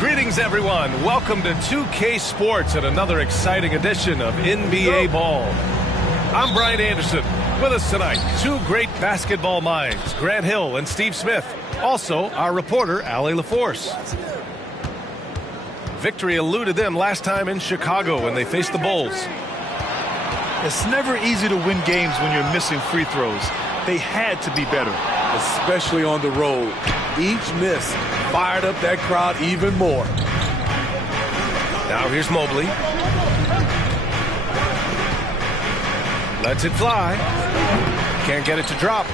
Greetings, everyone. Welcome to 2K Sports and another exciting edition of NBA Ball. I'm Brian Anderson. With us tonight, two great basketball minds, Grant Hill and Steve Smith. Also, our reporter, Allie LaForce. Victory eluded them last time in Chicago when they faced the Bulls. It's never easy to win games when you're missing free throws. They had to be better. Especially on the road. Each miss fired up that crowd even more. Now here's Mobley. Lets it fly. Can't get it to drop.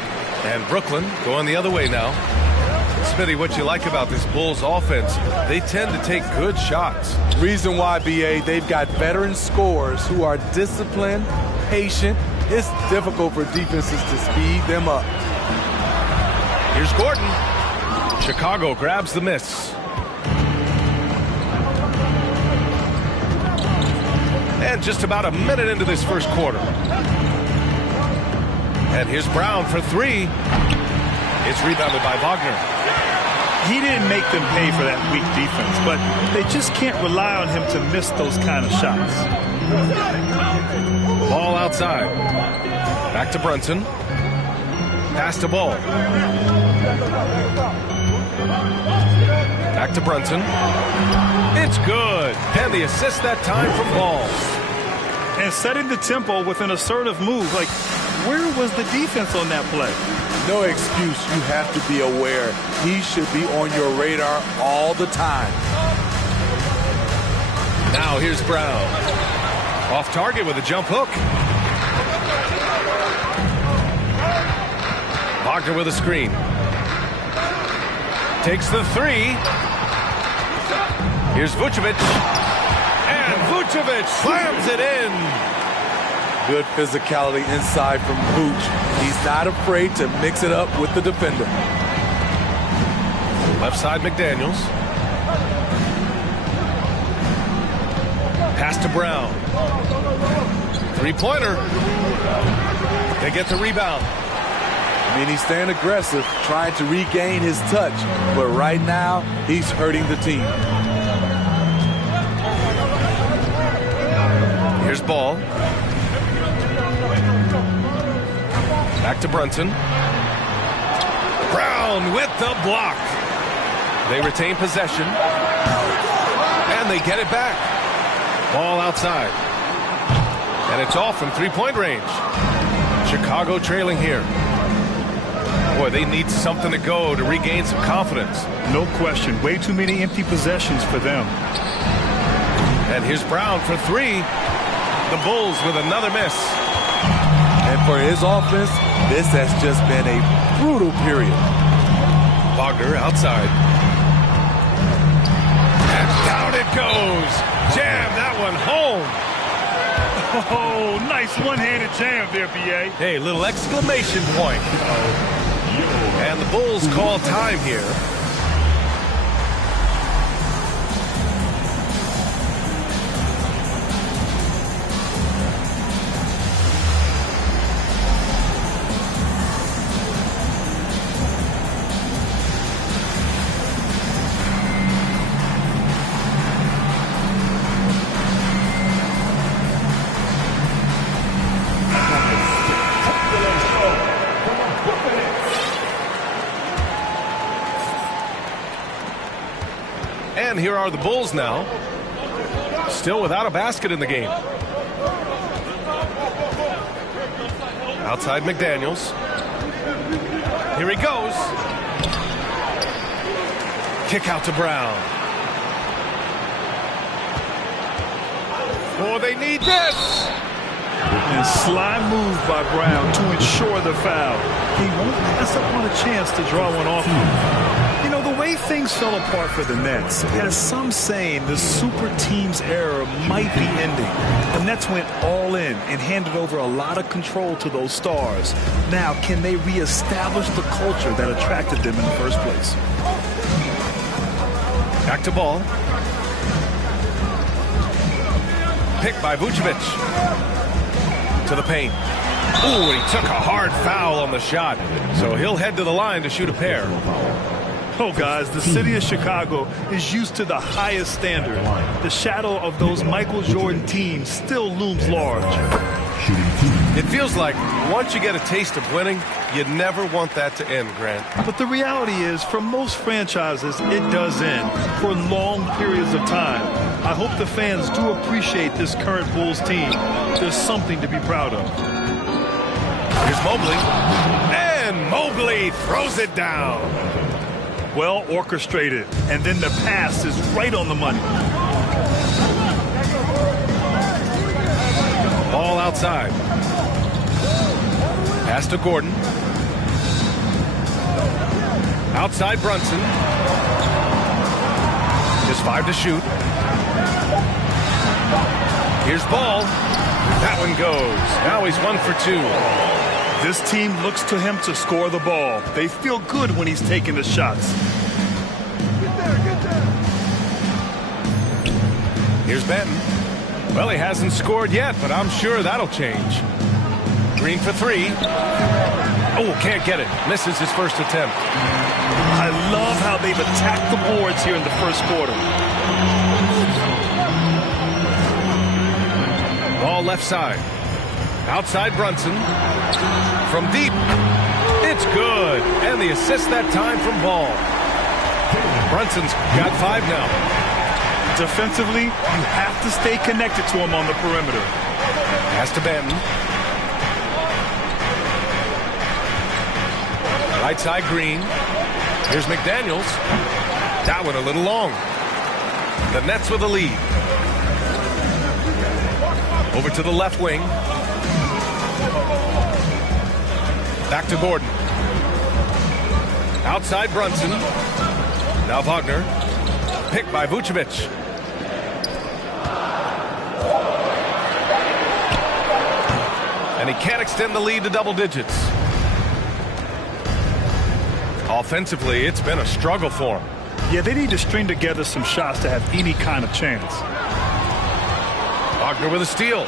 And Brooklyn going the other way now. Smithy, what you like about this Bulls offense, they tend to take good shots. Reason why, BA, they've got veteran scorers who are disciplined, patient. It's difficult for defenses to speed them up. Here's Gordon. Chicago grabs the miss. And just about a minute into this first quarter. And here's Brown for three. It's rebounded by Wagner. He didn't make them pay for that weak defense, but they just can't rely on him to miss those kind of shots. Ball outside. Back to Brunson. Pass to Ball. Back to Brunson. It's good. And the assist that time from Ball. And setting the tempo with an assertive move. Like, where was the defense on that play? No excuse. You have to be aware. He should be on your radar all the time. Now here's Brown. Off target with a jump hook. Wagner with a screen. Takes the three. Here's Vucevic. And Vucevic slams it in. Good physicality inside from Vooch. He's not afraid to mix it up with the defender. Left side McDaniels. Pass to Brown. Three-pointer. They get the rebound. I mean, he's staying aggressive, trying to regain his touch. But right now, he's hurting the team. Here's Ball. Back to Brunson. Brown with the block. They retain possession. And they get it back. Ball outside. And it's off from three-point range. Chicago trailing here. Boy, they need something to go to regain some confidence. No question. Way too many empty possessions for them. And here's Brown for three. The Bulls with another miss. And for his offense, this has just been a brutal period. Wagner outside. And down it goes. Jam that one home. Oh, nice one-handed jam there, B.A. Hey, little exclamation point. And the Bulls call time here. And here are the Bulls now, still without a basket in the game. Outside McDaniels. Here he goes. Kick out to Brown. Oh, they need this. And sly move by Brown to ensure the foul. He won't pass up on a chance to draw one off. You know, the way things fell apart for the Nets has some saying the super team's era might be ending. The Nets went all in and handed over a lot of control to those stars. Now, can they reestablish the culture that attracted them in the first place? Back to ball. Picked by Vucevic. To the paint. Ooh, he took a hard foul on the shot. So he'll head to the line to shoot a pair. Oh, guys, the city of Chicago is used to the highest standard. The shadow of those Michael Jordan teams still looms large. It feels like once you get a taste of winning, you never want that to end, Grant. But the reality is, for most franchises, it does end for long periods of time. I hope the fans do appreciate this current Bulls team. There's something to be proud of. Here's Mobley. And Mobley throws it down. Well orchestrated, and then the pass is right on the money. Ball outside. Pass to Gordon. Outside Brunson. Just 5 to shoot. Here's Ball. That one goes. Now he's 1 for 2. This team looks to him to score the ball. They feel good when he's taking the shots. Here's Benton. Well, he hasn't scored yet, but I'm sure that'll change. Green for 3. Oh, can't get it. Misses his first attempt. I love how they've attacked the boards here in the first quarter. Ball left side. Outside Brunson. From deep. It's good. And the assist that time from Ball. Brunson's got 5 now. Defensively, you have to stay connected to him on the perimeter. Pass to Benton. Right side Green. Here's McDaniels. That one a little long. The Nets with a lead. Over to the left wing. Back to Gordon. Outside Brunson. Now Wagner. Picked by Vucevic. And he can't extend the lead to double digits. Offensively, it's been a struggle for him. Yeah, they need to string together some shots to have any kind of chance. Wagner with a steal.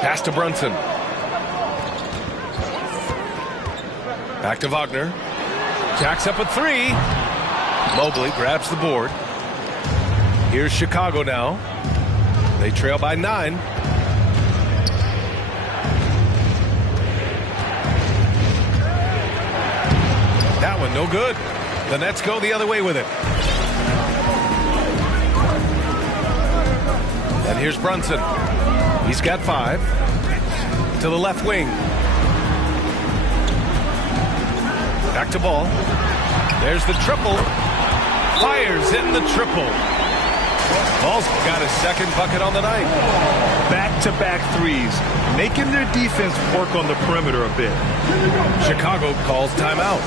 Pass to Brunson. Back to Wagner. Jacks up a 3. Mobley grabs the board. Here's Chicago now. They trail by 9. That one no good. The Nets go the other way with it. And here's Brunson. He's got 5. To the left wing. Back to Ball. There's the triple. Fires in the triple. Ball's got his second bucket on the night. Back-to-back threes, making their defense work on the perimeter a bit. Chicago calls timeout.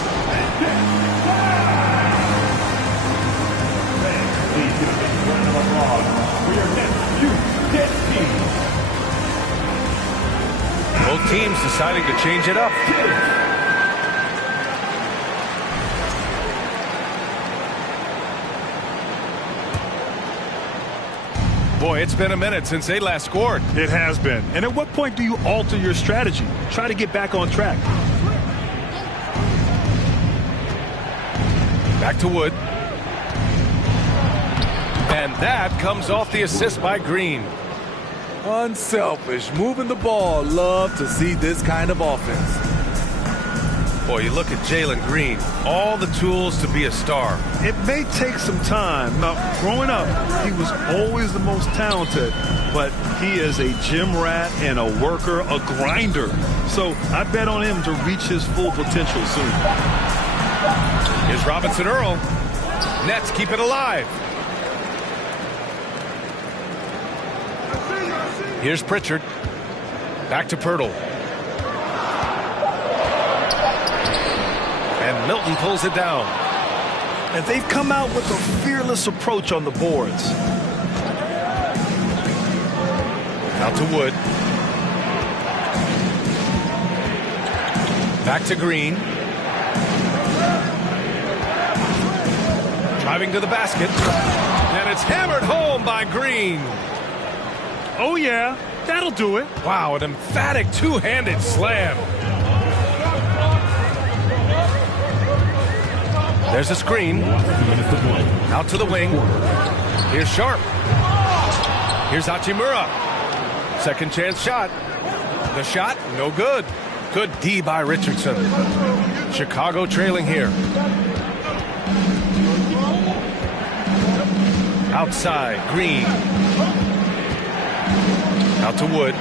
Both teams deciding to change it up. Boy, it's been a minute since they last scored. It has been. And at what point do you alter your strategy? Try to get back on track. Back to Wood. And that comes off the assist by Green. Unselfish, moving the ball. Love to see this kind of offense. Boy, you look at Jalen Green, all the tools to be a star. It may take some time. Now, growing up, he was always the most talented, but he is a gym rat and a worker, a grinder. So I bet on him to reach his full potential soon. Here's Robinson Earl. Nets keep it alive. Here's Pritchard. Back to Pirtle. And Milton pulls it down. And they've come out with a fearless approach on the boards. Out to Wood. Back to Green. Driving to the basket. And it's hammered home by Green. Oh, yeah. That'll do it. Wow, an emphatic two-handed slam. There's a screen. Out to the wing. Here's Sharp. Here's Hachimura. Second chance shot. The shot, no good. Good D by Richardson. Chicago trailing here. Outside, Green. Out to Wood.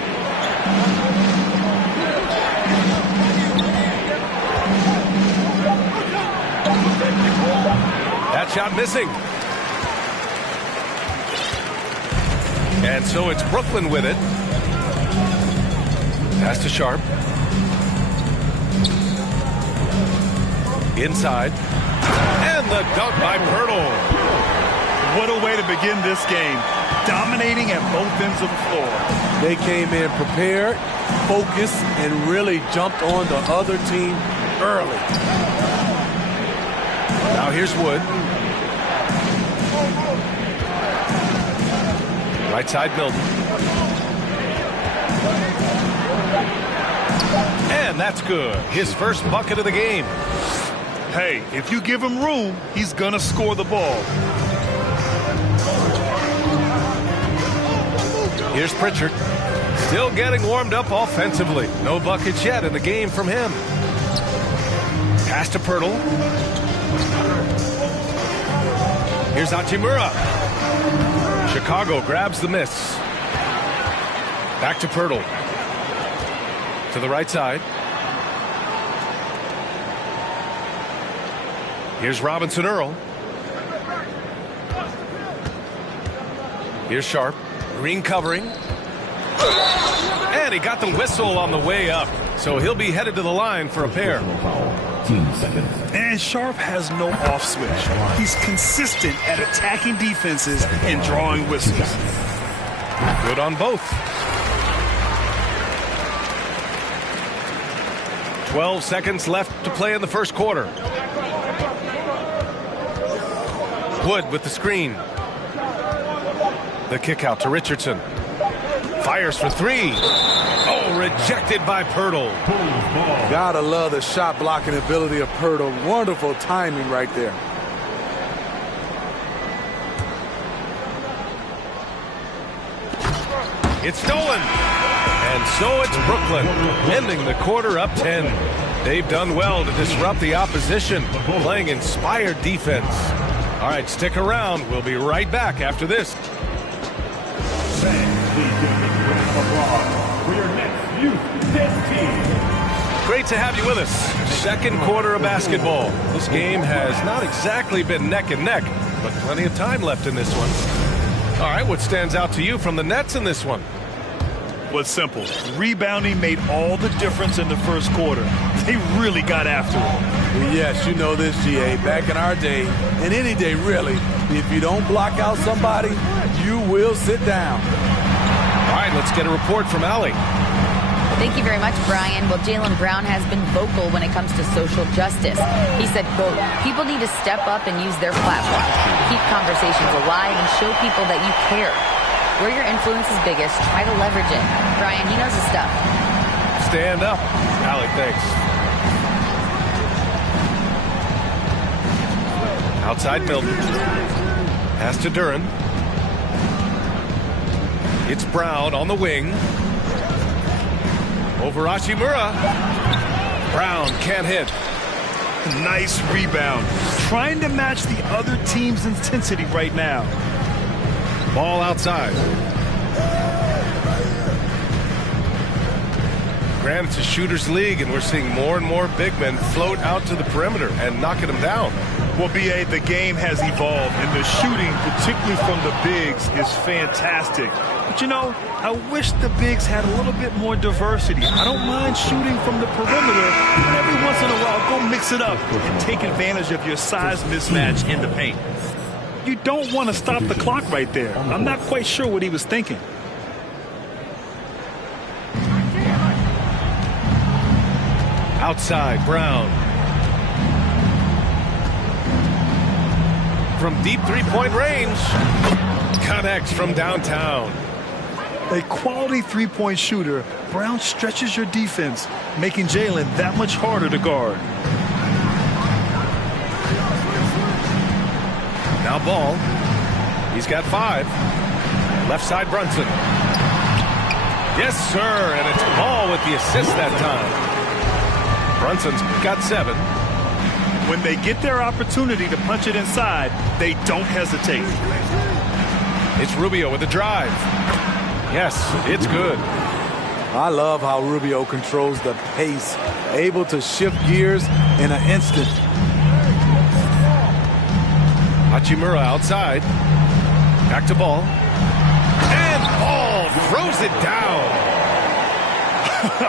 That shot missing. And so it's Brooklyn with it. Pass to Sharp. Inside. And the dunk by Pirtle. What a way to begin this game. Dominating at both ends of the floor. They came in prepared, focused, and really jumped on the other team early. Now here's Wood. Right side, Milton. And that's good. His first bucket of the game. Hey, if you give him room, he's going to score the ball. Here's Pritchard. Still getting warmed up offensively. No buckets yet in the game from him. Pass to Pirtle. Here's Hachimura. Chicago grabs the miss. Back to Pirtle. To the right side. Here's Robinson Earl. Here's Sharp. Green covering. And he got the whistle on the way up. So he'll be headed to the line for a pair. And Sharp has no off switch. He's consistent at attacking defenses and drawing whistles. Good on both. 12 seconds left to play in the first quarter. Wood with the screen. The kick out to Richardson. Fires for three. Oh, rejected by Pirtle. Gotta love the shot blocking ability of Pirtle. Wonderful timing right there. It's stolen. And so it's Brooklyn, ending the quarter up 10. They've done well to disrupt the opposition, playing inspired defense. All right, stick around. We'll be right back after this. Great to have you with us. Second quarter of basketball. This game has not exactly been neck and neck, but plenty of time left in this one. All right, what stands out to you from the Nets in this one? Well, it's simple. Rebounding made all the difference in the first quarter. They really got after it. Well, yes, you know this, GA. Back in our day, and any day really, if you don't block out somebody, you will sit down. All right, let's get a report from Allie. Thank you very much, Brian. Well, Jaylen Brown has been vocal when it comes to social justice. He said, quote, "People need to step up and use their platform. Keep conversations alive and show people that you care. Where your influence is biggest, try to leverage it." Brian, he knows his stuff. Stand up. Allie, thanks. Outside Milton. Pass to Duren. It's Brown on the wing. Over Hachimura. Brown can't hit. Nice rebound. Trying to match the other team's intensity right now. Ball outside. Granted, it's a shooter's league, and we're seeing more and more big men float out to the perimeter and knocking them down. Well, B.A., the game has evolved, and the shooting, particularly from the bigs, is fantastic. But, you know, I wish the bigs had a little bit more diversity. I don't mind shooting from the perimeter, but every once in a while, go mix it up and take advantage of your size mismatch in the paint. You don't want to stop the clock right there. I'm not quite sure what he was thinking. Outside, Brown. From deep three-point range. Connects from downtown. A quality three-point shooter, Brown stretches your defense, making Jalen that much harder to guard. Now Ball. He's got 5. Left side, Brunson. Yes, sir, and it's Ball with the assist that time. Brunson's got 7. When they get their opportunity to punch it inside, they don't hesitate. It's Rubio with the drive. Yes, it's good. I love how Rubio controls the pace, able to shift gears in an instant. Hachimura outside. Back to Ball. And Ball throws it down.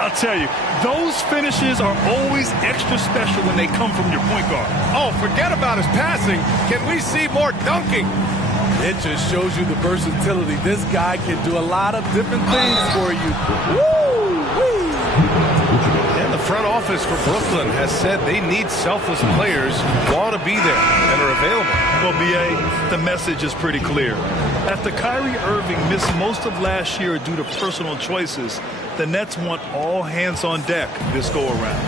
I'll tell you, those finishes are always extra special when they come from your point guard. Oh, forget about his passing. Can we see more dunking? It just shows you the versatility. This guy can do a lot of different things for you. Woo-wee. And the front office for Brooklyn has said they need selfless players who want to be there and are available. Well, B.A., the message is pretty clear. After Kyrie Irving missed most of last year due to personal choices, the Nets want all hands on deck this go-around.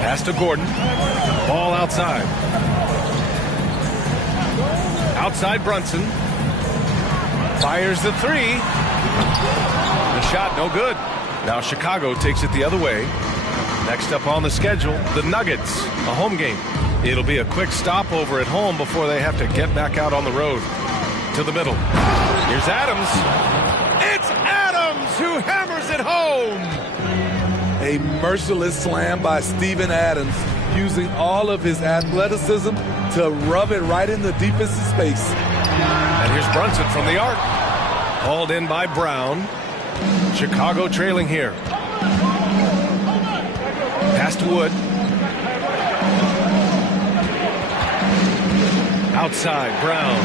Pass to Gordon. Ball outside. Outside Brunson. Fires the 3. The shot no good. Now Chicago takes it the other way. Next up on the schedule, the Nuggets, a home game. It'll be a quick stopover at home before they have to get back out on the road. To the middle. Here's Adams. It's Adams who hammers it home. A merciless slam by Steven Adams, using all of his athleticism to rub it right in the defensive space. And here's Brunson from the arc. Hauled in by Brown. Chicago trailing here. Pass to Wood. Outside, Brown.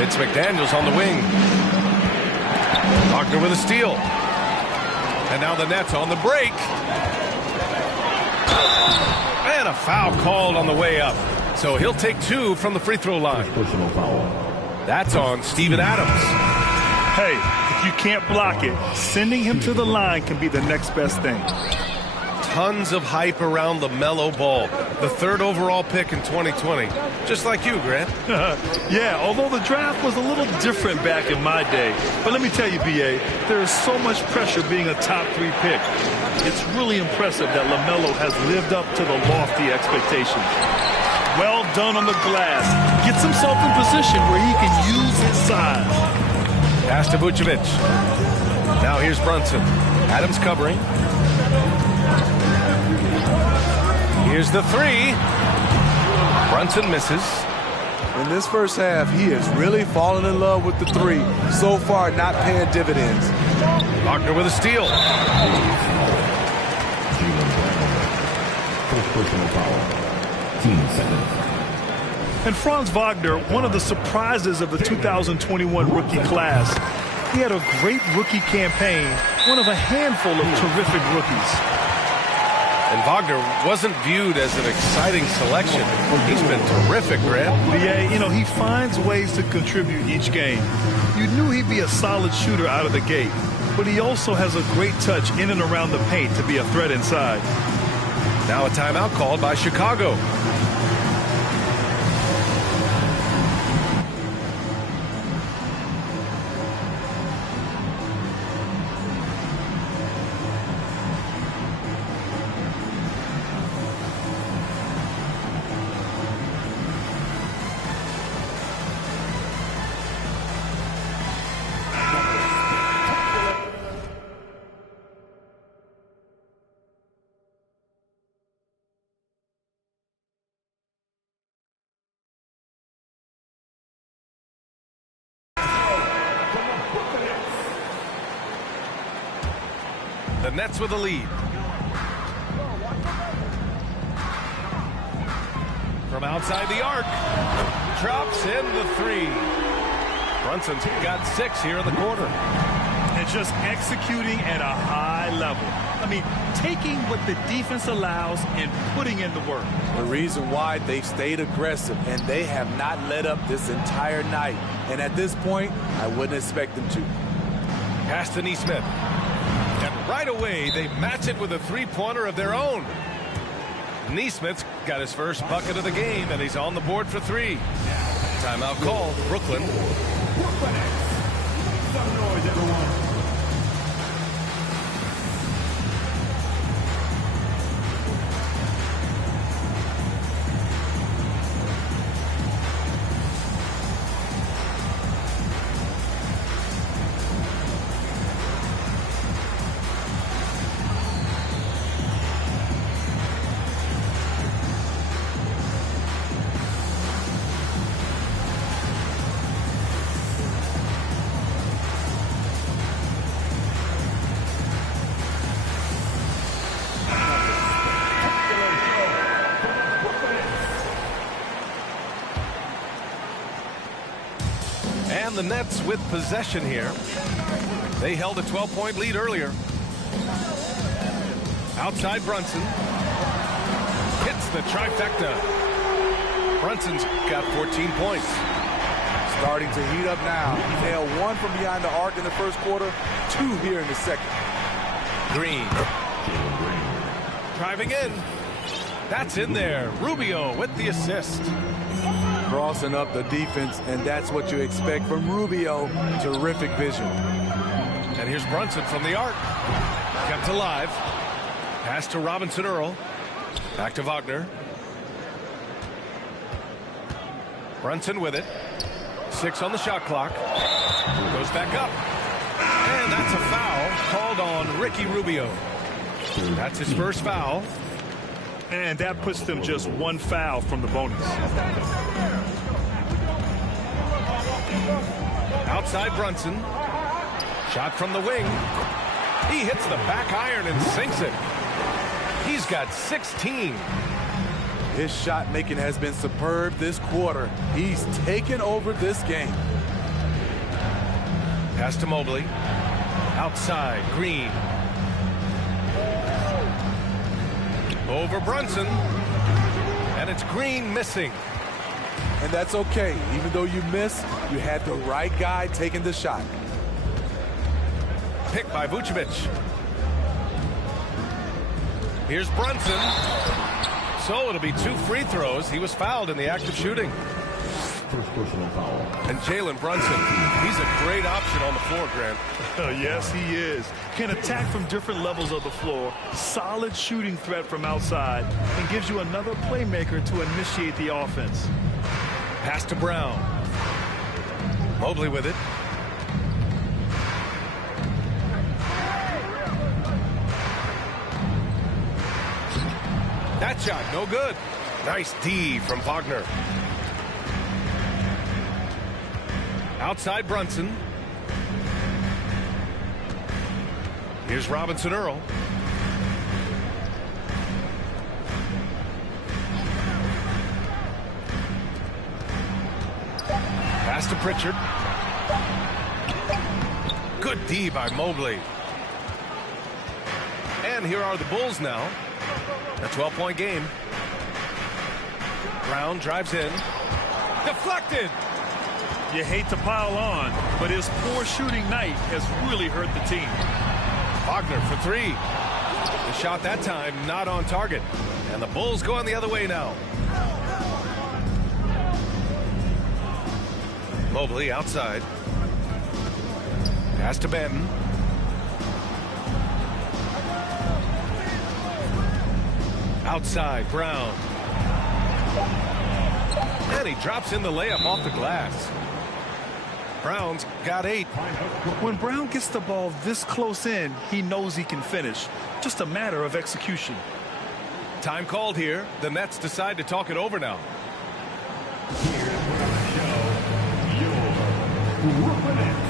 It's McDaniels on the wing. Wagner with a steal. And now the Nets on the break. And a foul called on the way up. So he'll take 2 from the free throw line. That's on Steven Adams. Hey, if you can't block it, sending him to the line can be the next best thing. Tons of hype around the Melo Ball, the 3rd overall pick in 2020. Just like you, Grant. Yeah, although the draft was a little different back in my day. But let me tell you, B.A., there is so much pressure being a top 3 pick. It's really impressive that LaMelo has lived up to the lofty expectations. Well done on the glass. Gets himself in position where he can use his size. Pass to Vucevic. Now here's Brunson. Adams covering. Here's the 3. Brunson misses. In this first half, he is really falling in love with the 3. So far, not paying dividends. Wagner with a steal. And Franz Wagner, one of the surprises of the 2021 rookie class. He had a great rookie campaign, one of a handful of terrific rookies. And Wagner wasn't viewed as an exciting selection. He's been terrific, Grant. Yeah, you know, he finds ways to contribute each game. You knew he'd be a solid shooter out of the gate, but he also has a great touch in and around the paint to be a threat inside. Now a timeout called by Chicago. The Nets with the lead. From outside the arc. Drops in the three. Brunson's got 6 here in the quarter. And just executing at a high level. I mean, taking what the defense allows and putting in the work. The reason why they stayed aggressive, and they have not let up this entire night. And at this point, I wouldn't expect them to. Pass to Neesmith. And right away, they match it with a three-pointer of their own. Neesmith's got his first bucket of the game, and he's on the board for 3. Timeout called, Brooklyn. Some noise, everyone. And the Nets with possession here. They held a 12-point lead earlier. Outside Brunson. Hits the trifecta. Brunson's got 14 points. Starting to heat up now. He nailed 1 from behind the arc in the first quarter, 2 here in the second. Green. Driving in. That's in there. Rubio with the assist. Crossing up the defense, and that's what you expect from Rubio. Terrific vision. And here's Brunson from the arc. Kept alive. Pass to Robinson Earl. Back to Wagner. Brunson with it. 6 on the shot clock. Goes back up. And that's a foul called on Ricky Rubio. That's his first foul. And that puts them just 1 foul from the bonus. Outside Brunson. Shot from the wing. He hits the back iron and sinks it. He's got 16. His shot making has been superb this quarter. He's taken over this game. Pass to Mobley. Outside, Green. Over Brunson. And it's Green missing. And that's okay. Even though you missed, you had the right guy taking the shot. Picked by Vucevic. Here's Brunson. So it'll be 2 free throws. He was fouled in the act of shooting. First personal foul. And Jalen Brunson, he's a great option on the floor, Grant. Yes, he is. Can attack from different levels of the floor. Solid shooting threat from outside. And gives you another playmaker to initiate the offense. Pass to Brown. Mobley with it. That shot, no good. Nice D from Wagner. Outside Brunson. Here's Robinson Earl. Pass to Pritchard. Good D by Mobley. And here are the Bulls now. A 12-point game. Brown drives in. Deflected. You hate to pile on, but his poor shooting night has really hurt the team. Wagner for 3. The shot that time not on target. And the Bulls going the other way now. Mobley outside. Pass to Benton. Outside, Brown. And he drops in the layup off the glass. Brown's got 8. When Brown gets the ball this close in, he knows he can finish. Just a matter of execution. Time called here. The Nets decide to talk it over now. Here to put on the show, your Brooklyn Nets.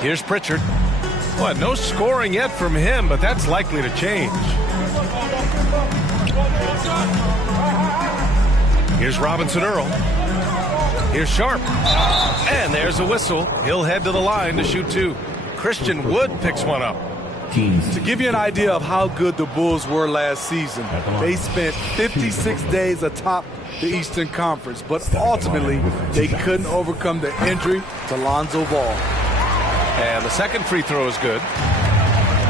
Here's Pritchard. Well, no scoring yet from him, but that's likely to change. Here's Robinson Earl. Here's Sharp. And there's a whistle. He'll head to the line to shoot two. Christian Wood picks one up. To give you an idea of how good the Bulls were last season, they spent 56 days atop the Eastern Conference, but ultimately they couldn't overcome the injury to Lonzo Ball. And the second free throw is good.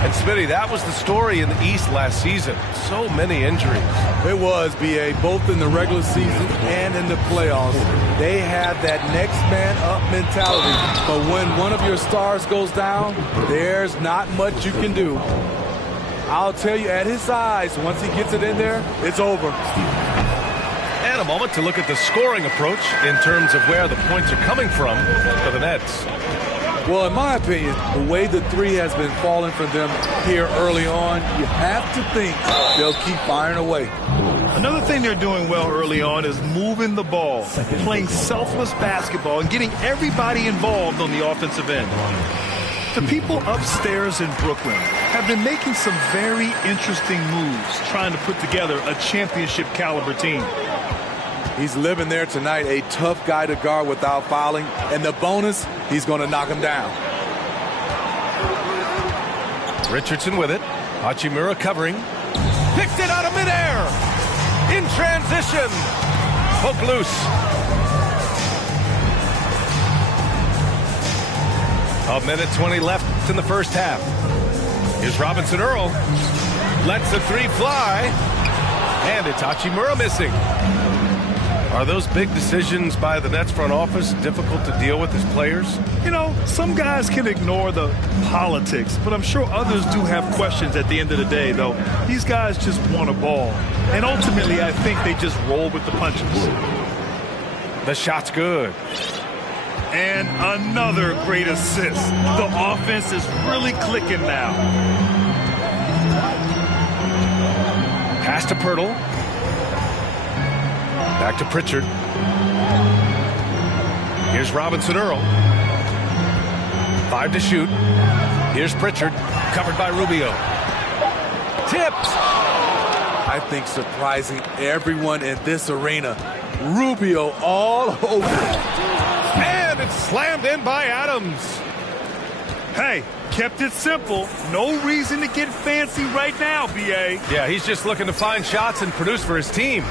And Smitty, that was the story in the East last season. So many injuries. It was, B.A., both in the regular season and in the playoffs. They had that next man up mentality. But when one of your stars goes down, there's not much you can do. I'll tell you, at his size, once he gets it in there, it's over. And a moment to look at the scoring approach in terms of where the points are coming from for the Nets. Well, in my opinion, the way the three has been falling for them here early on, you have to think they'll keep firing away. Another thing they're doing well early on is moving the ball, playing selfless basketball, and getting everybody involved on the offensive end. The people upstairs in Brooklyn have been making some very interesting moves, trying to put together a championship-caliber team. He's living there tonight, a tough guy to guard without fouling. And the bonus, he's going to knock him down. Richardson with it. Hachimura covering. Picked it out of midair. In transition. Poke loose. A minute 20 left in the first half. Here's Robinson Earl. Lets the three fly. And it's Hachimura missing. Are those big decisions by the Nets front office difficult to deal with as players? You know, some guys can ignore the politics, but I'm sure others do have questions at the end of the day, though. These guys just want a ball. And ultimately, I think they just roll with the punches. The shot's good. And another great assist. The offense is really clicking now. Pass to Pirtle. Back to Pritchard. Here's Robinson Earl. 5 to shoot. Here's Pritchard. Covered by Rubio. Tipped. I think surprising everyone in this arena. Rubio all over. And it's slammed in by Adams. Hey, kept it simple. No reason to get fancy right now, B.A. Yeah, he's just looking to find shots and produce for his team.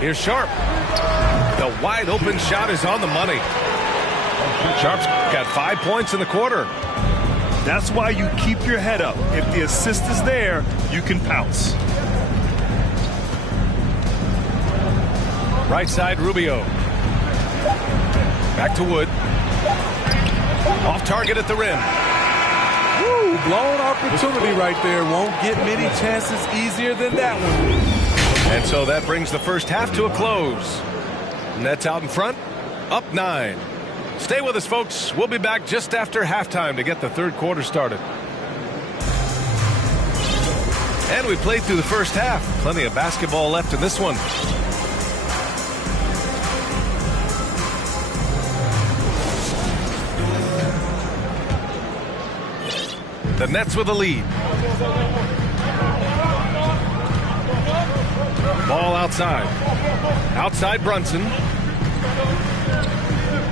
Here's Sharp. The wide open shot is on the money. Sharp's got 5 points in the quarter. That's why you keep your head up. If the assist is there, you can pounce. Right side, Rubio. Back to Wood. Off target at the rim. Woo, blown opportunity right there. Won't get many chances easier than that one. And so that brings the first half to a close. Nets out in front, up 9. Stay with us, folks. We'll be back just after halftime to get the third quarter started. And we played through the first half. Plenty of basketball left in this one. The Nets with a lead. Ball outside. Outside Brunson.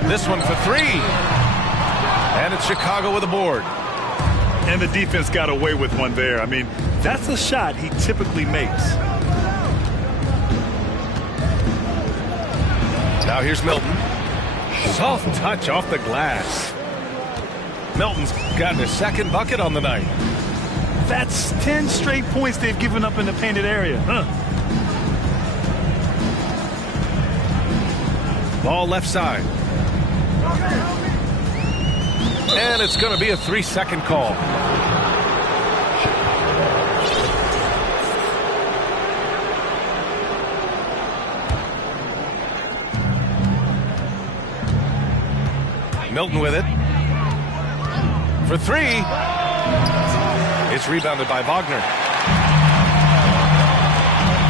This one for 3. And it's Chicago with a board. And the defense got away with one there. I mean, that's a shot he typically makes. Now here's Milton. Soft touch off the glass. Milton's gotten his second bucket on the night. That's 10 straight points they've given up in the painted area. Ball left side. And it's going to be a 3-second call. Milton with it. For 3. It's rebounded by Wagner.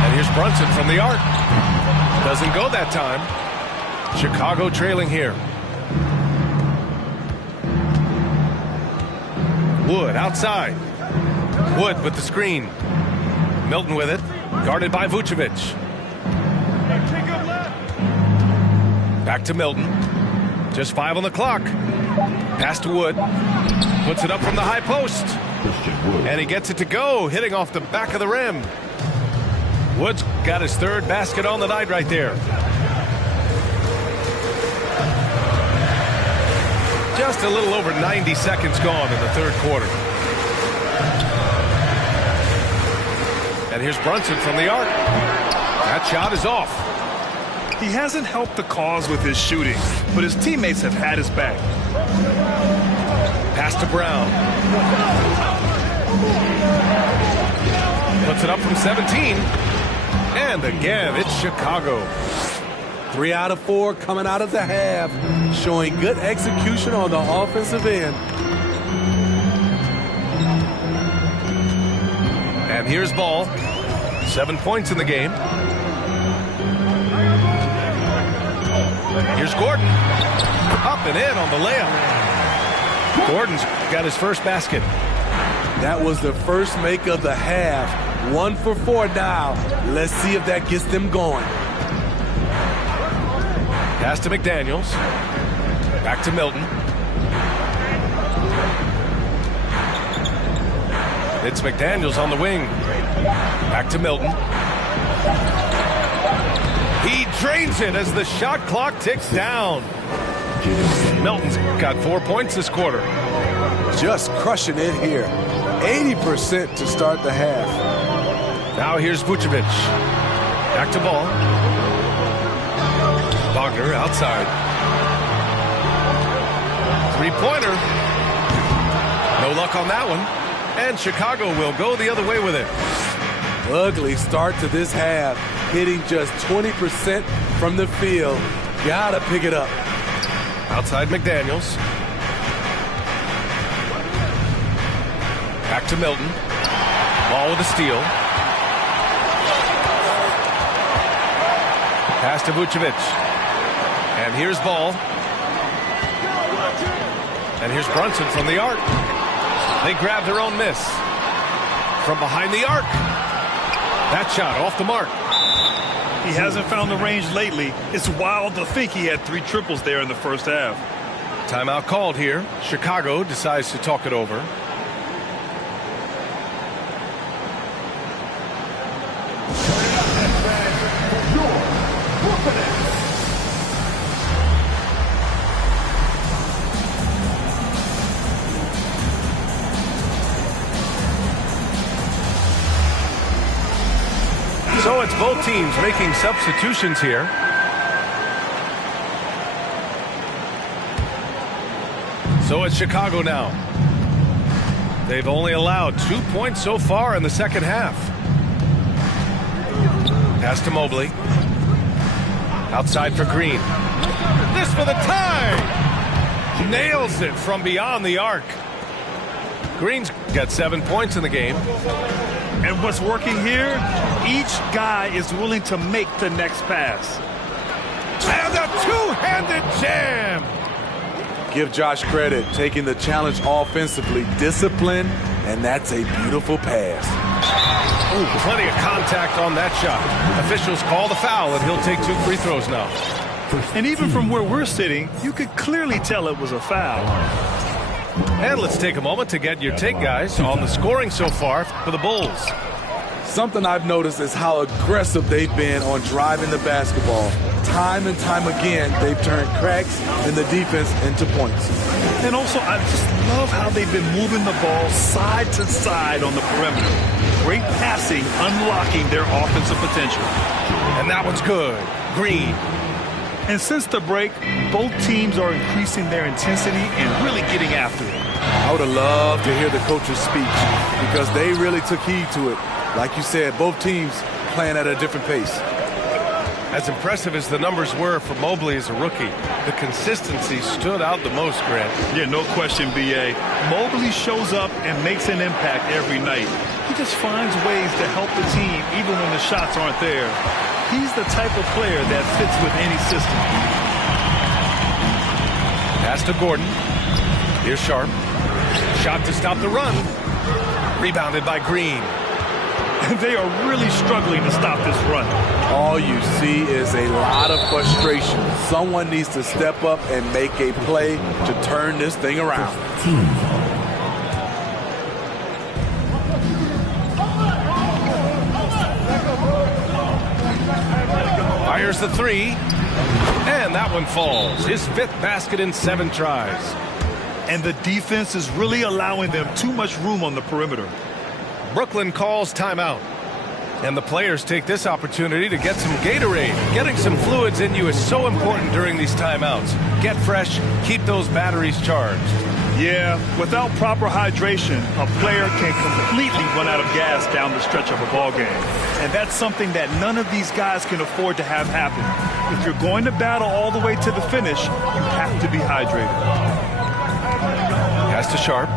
And here's Brunson from the arc. Doesn't go that time. Chicago trailing here. Wood outside. Wood with the screen. Milton with it. Guarded by Vucevic. Back to Milton. Just 5 on the clock. Pass to Wood. Puts it up from the high post. And he gets it to go, hitting off the back of the rim. Wood's got his 3rd basket on the night right there. Just a little over 90 seconds gone in the 3rd quarter. And here's Brunson from the arc. That shot is off. He hasn't helped the cause with his shooting, but his teammates have had his back. Pass to Brown. Puts it up from 17. And again, it's Chicago. 3 out of 4 coming out of the half, showing good execution on the offensive end. And here's Ball. 7 points in the game. Here's Gordon. Up and in on the layup. Gordon's got his 1st basket. That was the first make of the half. 1 for 4 now. Let's see if that gets them going. Pass to McDaniels. Back to Milton. It's McDaniels on the wing. Back to Milton. He drains it as the shot clock ticks down. Milton's got 4 points this quarter. Just crushing it here. 80% to start the half. Now here's Vucevic. Back to Ball. Wagner outside. 3-pointer. No luck on that one. And Chicago will go the other way with it. Ugly start to this half. Hitting just 20% from the field. Gotta pick it up. Outside McDaniels. Back to Milton. Ball with a steal. Pass to Vucevic. And here's Ball. And here's Brunson from the arc. They grab their own miss. From behind the arc. That shot off the mark. He hasn't found the range lately. It's wild to think he had 3 triples there in the 1st half. Timeout called here. Chicago decides to talk it over. So it's both teams making substitutions here. So it's Chicago now. They've only allowed 2 points so far in the 2nd half. Pass to Mobley. Outside for Green. This for the tie! Nails it from beyond the arc. Green's got 7 points in the game. And what's working here, each guy is willing to make the next pass. And a two-handed jam! Give Josh credit, taking the challenge offensively, discipline, and that's a beautiful pass. Ooh, plenty of contact on that shot. Officials call the foul, and he'll take 2 free throws now. And even from where we're sitting, you could clearly tell it was a foul. And let's take a moment to get your take, guys, on the scoring so far for the Bulls. Something I've noticed is how aggressive they've been on driving the basketball. Time and time again, they've turned cracks in the defense into points. And also, I just love how they've been moving the ball side to side on the perimeter. Great passing, unlocking their offensive potential. And that one's good. Green. And since the break, both teams are increasing their intensity and really getting after it. I would have loved to hear the coach's speech because they really took heed to it. Like you said, both teams playing at a different pace. As impressive as the numbers were for Mobley as a rookie, the consistency stood out the most, Grant. Yeah, no question, B.A. Mobley shows up and makes an impact every night. He just finds ways to help the team even when the shots aren't there. He's the type of player that fits with any system. Pass to Gordon. Here's Sharp. Shot to stop the run. Rebounded by Green. They are really struggling to stop this run. All you see is a lot of frustration. Someone needs to step up and make a play to turn this thing around. Fires the three. And that one falls. His 5th basket in 7 tries. And the defense is really allowing them too much room on the perimeter. Brooklyn calls timeout. And the players take this opportunity to get some Gatorade. Getting some fluids in you is so important during these timeouts. Get fresh, keep those batteries charged. Yeah, without proper hydration, a player can completely run out of gas down the stretch of a ball game. And that's something that none of these guys can afford to have happen. If you're going to battle all the way to the finish, you have to be hydrated. Pass to Sharp.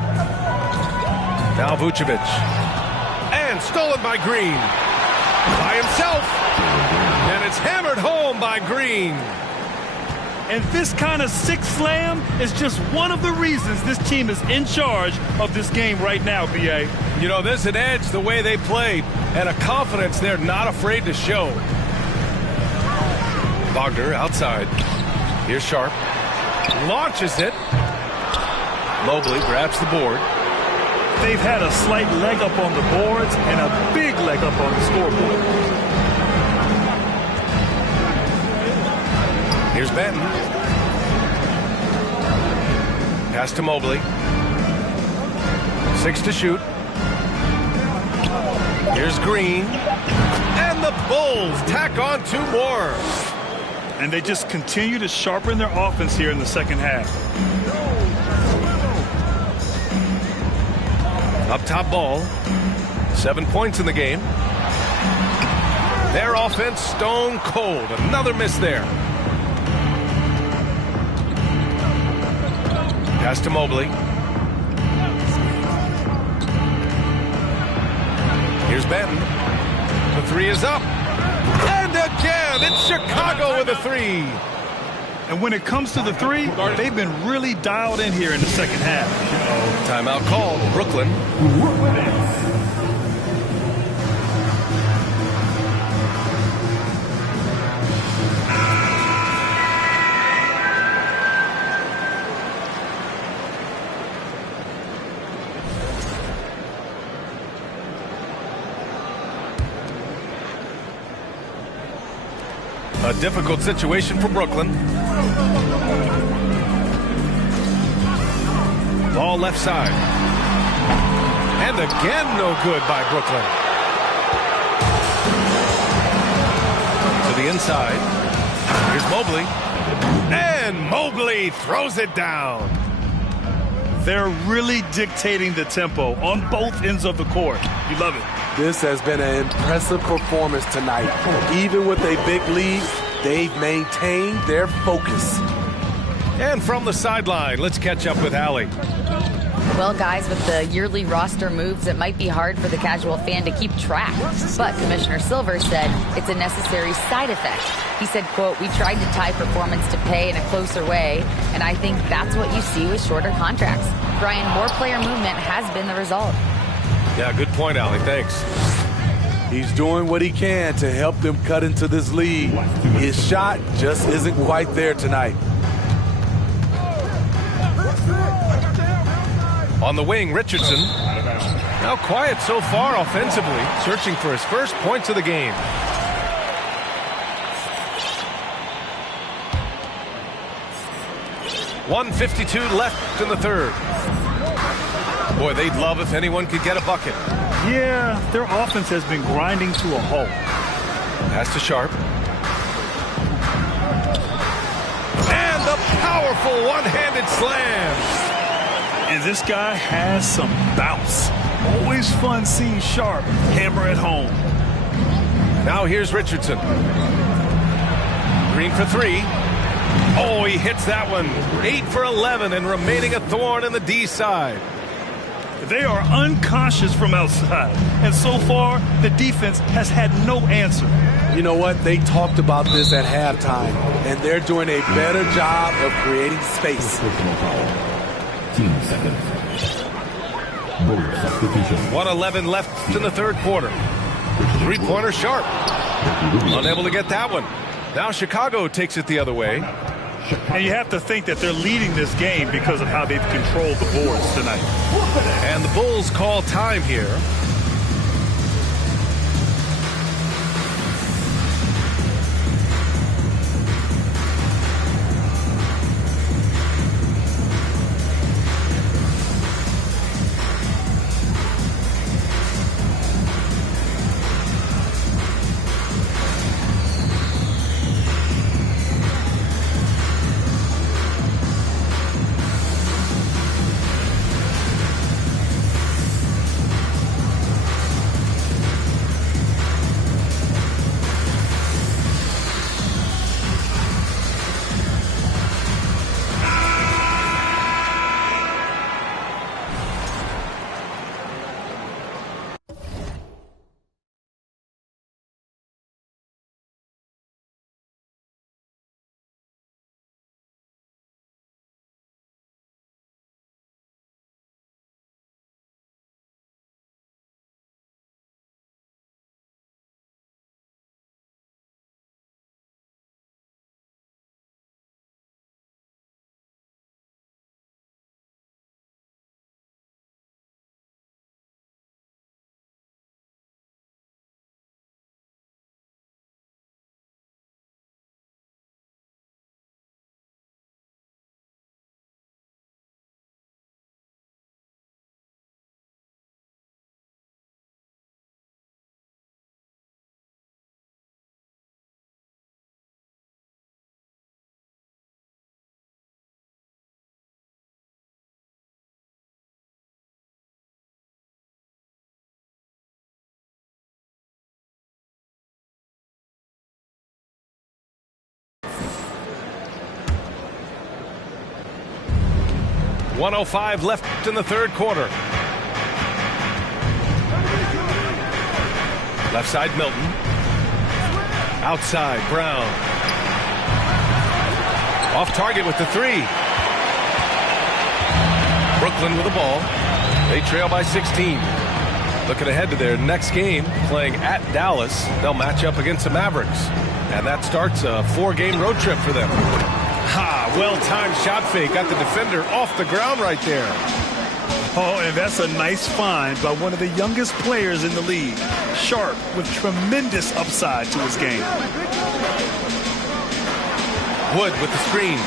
Now Vucevic. And stolen by Green. By himself. And it's hammered home by Green. And this kind of sick slam is just one of the reasons this team is in charge of this game right now, B.A. You know, there's an edge the way they play and a confidence they're not afraid to show. Wagner outside. Here's Sharp. Launches it. Mobley grabs the board. They've had a slight leg up on the boards and a big leg up on the scoreboard. Here's Benton. Pass to Mobley. 6 to shoot. Here's Green. And the Bulls tack on 2 more. And they just continue to sharpen their offense here in the second half. Up top Ball. 7 points in the game. Their offense stone cold. Another miss there. Pass to Mobley. Here's Benton. The 3 is up. And again, it's Chicago with a 3. And when it comes to the 3, they've been really dialed in here in the second half. Timeout called. Brooklyn. A difficult situation for Brooklyn. Ball left side. And again, no good by Brooklyn. To the inside. Here's Mobley. And Mobley throws it down. They're really dictating the tempo on both ends of the court. You love it. This has been an impressive performance tonight. Even with a big lead, they've maintained their focus. And from the sideline, let's catch up with Allie. Well, guys, with the yearly roster moves, it might be hard for the casual fan to keep track. But Commissioner Silver said it's a necessary side effect. He said, quote, "We tried to tie performance to pay in a closer way, and I think that's what you see with shorter contracts." Brian, more player movement has been the result. Yeah, good point, Allie. Thanks. He's doing what he can to help them cut into this lead. His shot just isn't quite there tonight. On the wing, Richardson. Now quiet so far offensively, searching for his first points of the game. .152 left in the third. Boy, they'd love if anyone could get a bucket. Yeah, their offense has been grinding to a halt. Pass to Sharp. And the powerful one-handed slam. And this guy has some bounce. Always fun seeing Sharp hammer at home. Now here's Richardson. Green for 3. Oh, he hits that one. 8 for 11 and remaining a thorn in the D side. They are unconscious from outside. And so far, the defense has had no answer. You know what? They talked about this at halftime, and they're doing a better job of creating space. 2 seconds. 1:11 left in the third quarter. Three-pointer sharp. Unable to get that one. Now Chicago takes it the other way. And you have to think that they're leading this game because of how they've controlled the boards tonight. And the Bulls call time here. .105 left in the third quarter. Left side, Milton. Outside, Brown. Off target with the three. Brooklyn with the ball. They trail by 16. Looking ahead to their next game, playing at Dallas. They'll match up against the Mavericks. And that starts a 4-game road trip for them. Ha! Well-timed shot fake. Got the defender off the ground right there. Oh, and that's a nice find by one of the youngest players in the league. Sharp with tremendous upside to his game. Wood with the screen.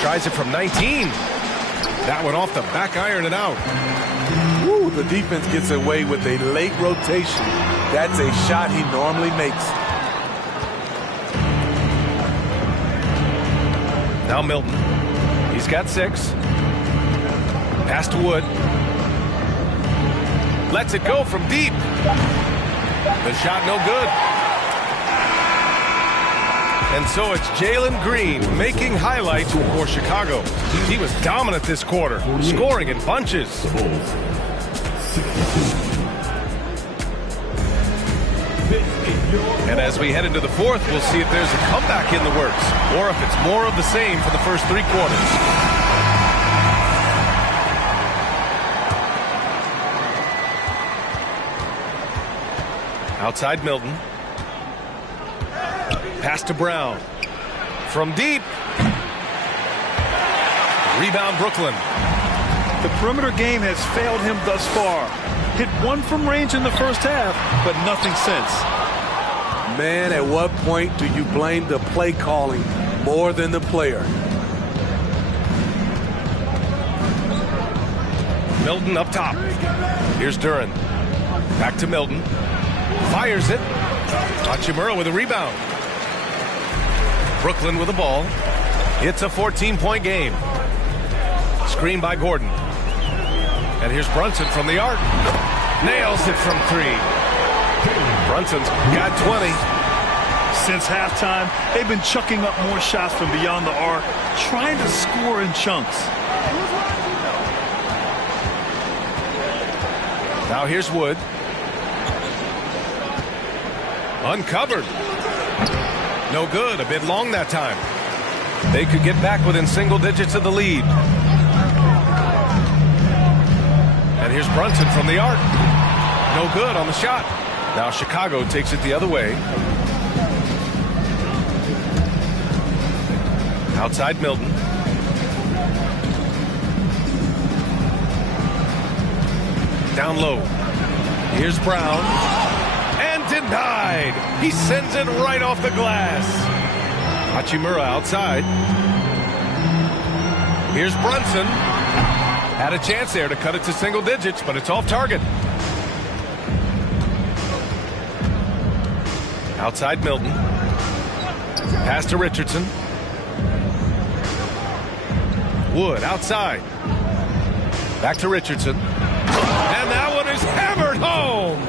Tries it from 19. That one off the back iron and out. Woo, the defense gets away with a late rotation. That's a shot he normally makes. Now Milton. He's got 6. Pass to Wood. Lets it go from deep. The shot no good. And so it's Jalen Green making highlights for Chicago. He was dominant this quarter, scoring in bunches. And as we head into the fourth, we'll see if there's a comeback in the works, or if it's more of the same for the first 3 quarters. Outside Milton. Pass to Brown. From deep. Rebound Brooklyn. The perimeter game has failed him thus far. Hit 1 from range in the first half, but nothing since. Man, at what point do you blame the play calling more than the player? Milton up top. Here's Duren. Back to Milton. Fires it. Hachimura with a rebound. Brooklyn with the ball. It's a 14-point game. Screen by Gordon. And here's Brunson from the arc. Nails it from 3. Brunson's got 20. Since halftime, they've been chucking up more shots from beyond the arc, trying to score in chunks. Now here's Wood. Uncovered. No good. A bit long that time. They could get back within single digits of the lead. And And here's Brunson from the arc. No good on the shot. Now Chicago takes it the other way. Outside Milton. Down low. Here's Brown. And denied. He sends it right off the glass. Hachimura outside. Here's Brunson. Had a chance there to cut it to single digits, but it's off target. Outside Milton. Pass to Richardson. Wood outside. Back to Richardson. And that one is hammered home.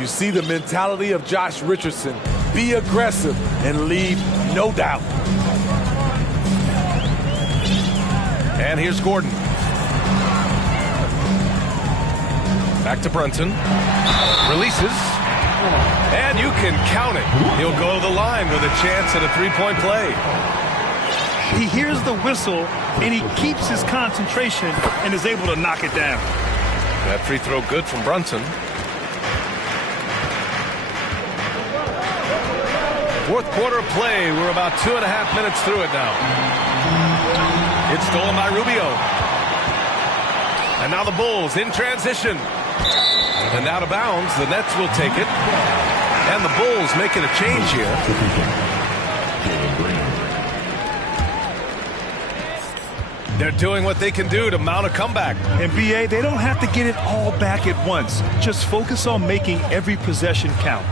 You see the mentality of Josh Richardson. Be aggressive and leave no doubt. And here's Gordon. Back to Brunson. Releases. And you can count it. He'll go to the line with a chance at a three-point play. He hears the whistle, and he keeps his concentration and is able to knock it down. That free throw good from Brunson. Fourth quarter play. We're about 2.5 minutes through it now. It's stolen by Rubio. And now the Bulls in transition. And out of bounds. The Nets will take it. And the Bulls making a change here. They're doing what they can do to mount a comeback. And BA, they don't have to get it all back at once. Just focus on making every possession count.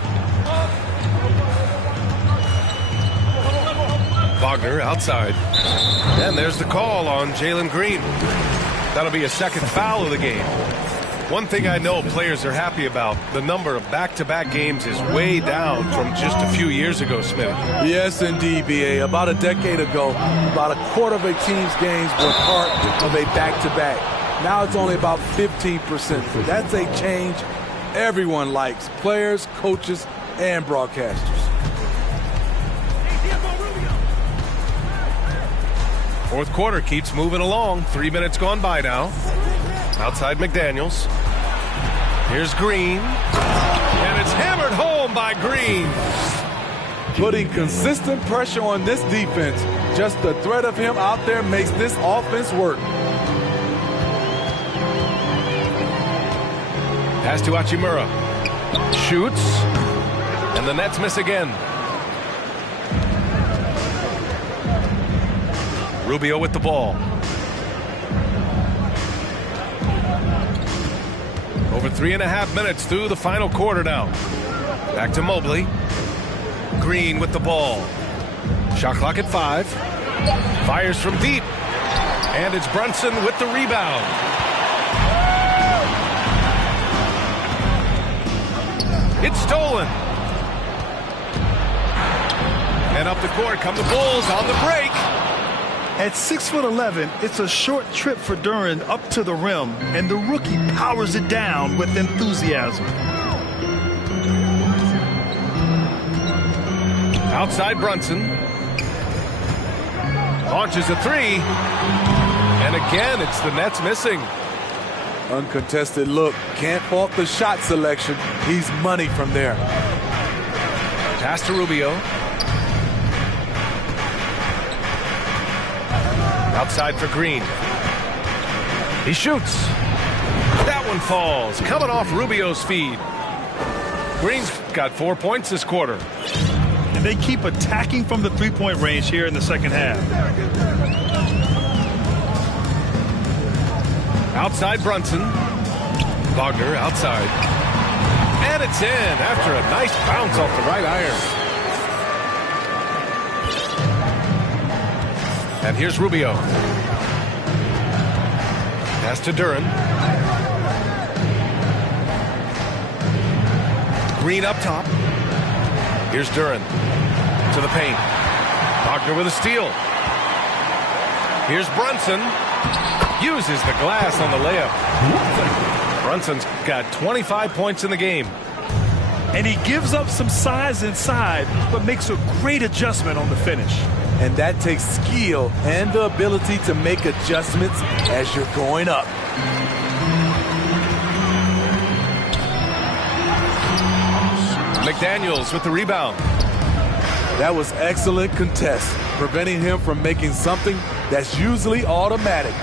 Wagner outside. And there's the call on Jalen Green. That'll be a second foul of the game. One thing I know players are happy about, the number of back-to-back games is way down from just a few years ago, Smith. Yes, indeed, BA. About a decade ago, about a quarter of a team's games were part of a back-to-back. Now it's only about 15%. That's a change everyone likes, players, coaches, and broadcasters. Fourth quarter keeps moving along. 3 minutes gone by now. Outside McDaniels. Here's Green. And it's hammered home by Green. Putting consistent pressure on this defense. Just the threat of him out there makes this offense work. Pass to Hachimura. Shoots. And the Nets miss again. Rubio with the ball. Over 3.5 minutes through the final quarter now. Back to Mobley. Green with the ball. Shot clock at 5. Fires from deep. And it's Brunson with the rebound. It's stolen. And up the court come the Bulls on the break. At 6'11", it's a short trip for Duren up to the rim, and the rookie powers it down with enthusiasm. Outside Brunson. Launches a three. And again, it's the Nets missing. Uncontested look. Can't fault the shot selection. He's money from there. Pass to Rubio. Outside for Green. He shoots. That one falls. Coming off Rubio's feed. Green's got 4 points this quarter. And they keep attacking from the three-point range here in the second half. Outside Brunson. Wagner outside. And it's in after a nice bounce off the right iron. And here's Rubio. Pass to Duren. Green up top. Here's Duren to the paint. Wagner with a steal. Here's Brunson. Uses the glass on the layup. Brunson's got 25 points in the game. And he gives up some size inside, but makes a great adjustment on the finish. And that takes skill and the ability to make adjustments as you're going up. McDaniels with the rebound. That was excellent contest, preventing him from making something that's usually automatic.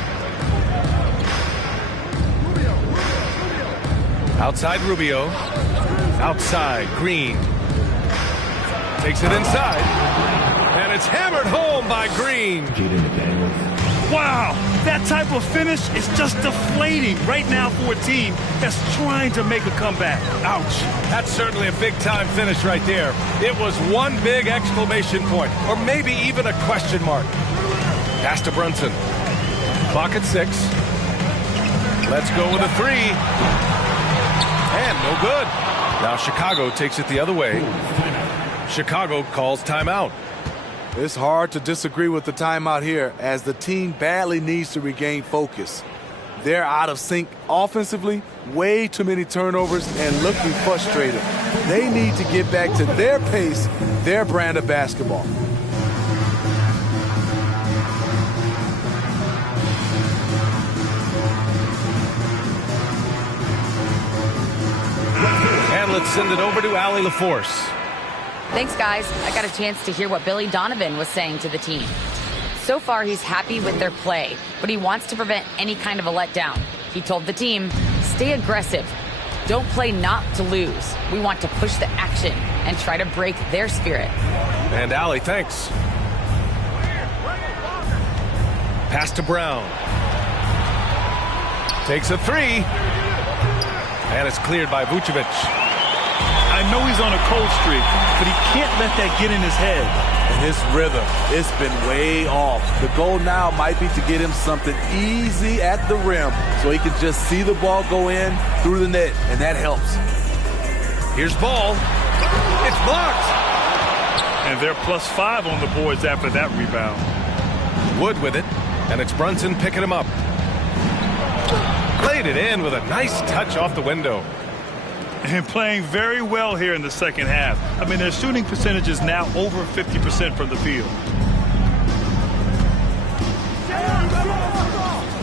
Outside Rubio. Outside Green. Takes it inside. And it's hammered home by Green. Wow, that type of finish is just deflating right now for a team that's trying to make a comeback. Ouch. That's certainly a big-time finish right there. It was one big exclamation point, or maybe even a question mark. Pass to Brunson. Clock at 6. Let's go with a 3. And no good. Now Chicago takes it the other way. Chicago calls timeout. It's hard to disagree with the timeout here, as the team badly needs to regain focus. They're out of sync offensively, way too many turnovers, and looking frustrated. They need to get back to their pace, their brand of basketball. And let's send it over to Allie LaForce. Thanks, guys. I got a chance to hear what Billy Donovan was saying to the team. So far, he's happy with their play, but he wants to prevent any kind of a letdown. He told the team, stay aggressive. Don't play not to lose. We want to push the action and try to break their spirit. And Allie, thanks. Pass to Brown. Takes a 3. And it's cleared by Vucevic. I know he's on a cold streak, but he can't let that get in his head. And his rhythm, it's been way off. The goal now might be to get him something easy at the rim so he can just see the ball go in through the net, and that helps. Here's Ball. It's blocked. And they're +5 on the boards after that rebound. Wood with it, and it's Brunson picking him up. Laid it in with a nice touch off the window. And playing very well here in the second half. I mean, their shooting percentage is now over 50% from the field.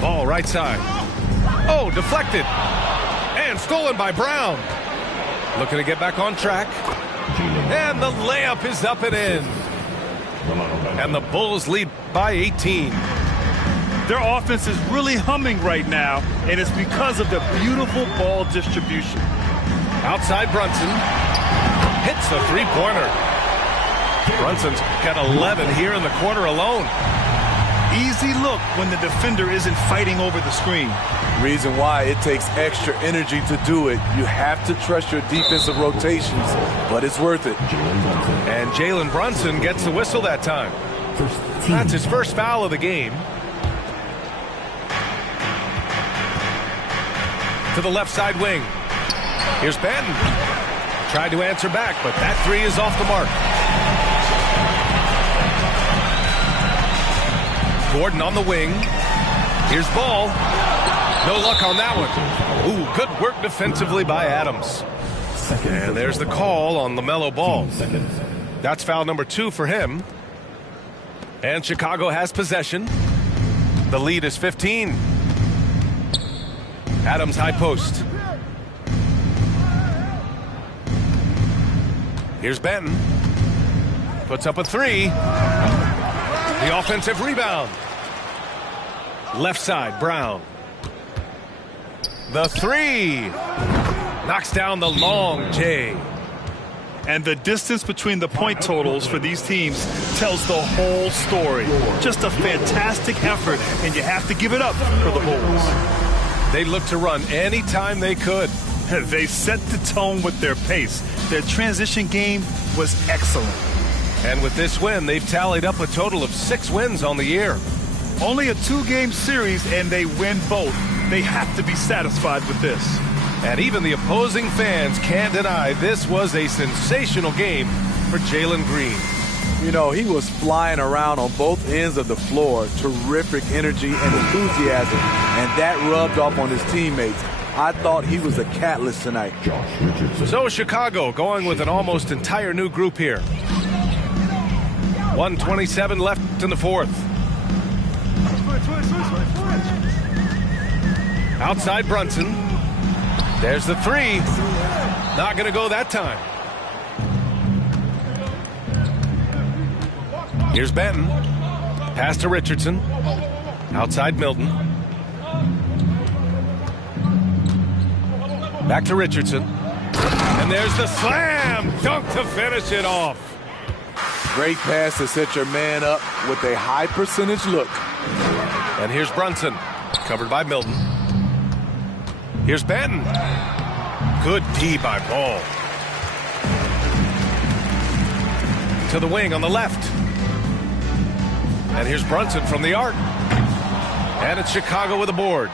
Ball right side. Oh, deflected. And stolen by Brown. Looking to get back on track. And the layup is up and in. And the Bulls lead by 18. Their offense is really humming right now, and it's because of the beautiful ball distribution. Outside Brunson. Hits the three-pointer. Brunson's got 11 here in the quarter alone. Easy look when the defender isn't fighting over the screen. Reason why it takes extra energy to do it. You have to trust your defensive rotations, but it's worth it. And Jalen Brunson gets the whistle that time. That's his first foul of the game. To the left side wing. Here's Banton. Tried to answer back, but that 3 is off the mark. Gordon on the wing. Here's Ball. No luck on that one. Ooh, good work defensively by Adams. And there's the call on LaMelo Ball. That's foul number 2 for him. And Chicago has possession. The lead is 15. Adams high post. Here's Benton. Puts up a 3. The offensive rebound. Left side, Brown. The 3. Knocks down the long J. And the distance between the point totals for these teams tells the whole story. Just a fantastic effort, and you have to give it up for the Bulls. They looked to run anytime they could. They set the tone with their pace. Their transition game was excellent. And with this win, they've tallied up a total of 6 wins on the year. Only a 2-game series, and they win both. They have to be satisfied with this. And even the opposing fans can't deny this was a sensational game for Jalen Green. You know, he was flying around on both ends of the floor. Terrific energy and enthusiasm, and that rubbed off on his teammates. I thought he was a catalyst tonight. So Chicago going with an almost entire new group here. 1:27 left in the fourth. Outside Brunson. There's the 3. Not going to go that time. Here's Benton. Pass to Richardson. Outside Milton. Back to Richardson. And there's the slam dunk to finish it off. Great pass to set your man up with a high percentage look. And here's Brunson, covered by Milton. Here's Benton. Good D by Ball. To the wing on the left. And here's Brunson from the arc. And it's Chicago with a board.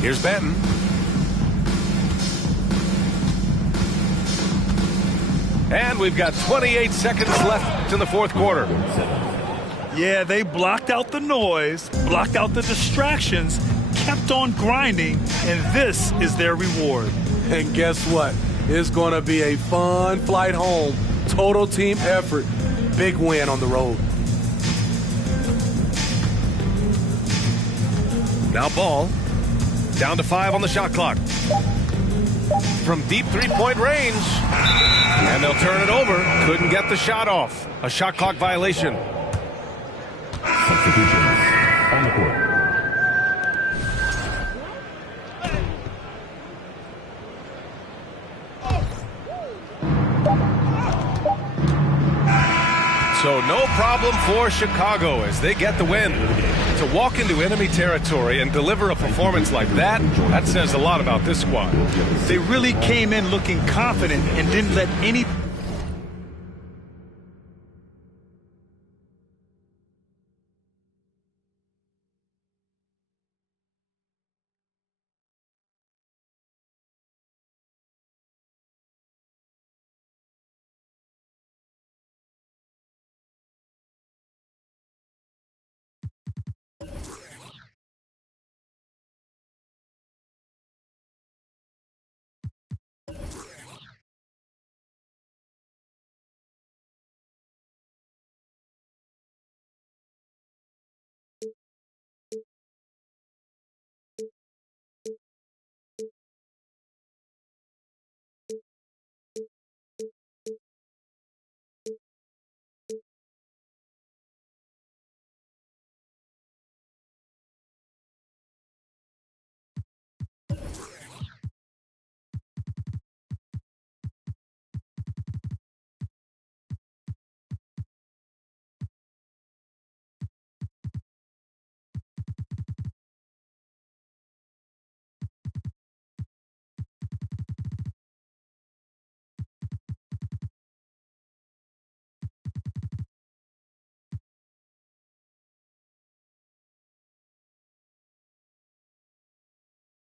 Here's Benton. And we've got 28 seconds left in the fourth quarter. Yeah, they blocked out the noise, blocked out the distractions, kept on grinding, and this is their reward. And guess what? It's going to be a fun flight home. Total team effort. Big win on the road. Now Ball. Down to 5 on the shot clock. From deep three-point range. And they'll turn it over. Couldn't get the shot off. A shot clock violation. Substitutions on the court. So no problem for Chicago as they get the win. To walk into enemy territory and deliver a performance like that, that says a lot about this squad. They really came in looking confident and didn't let any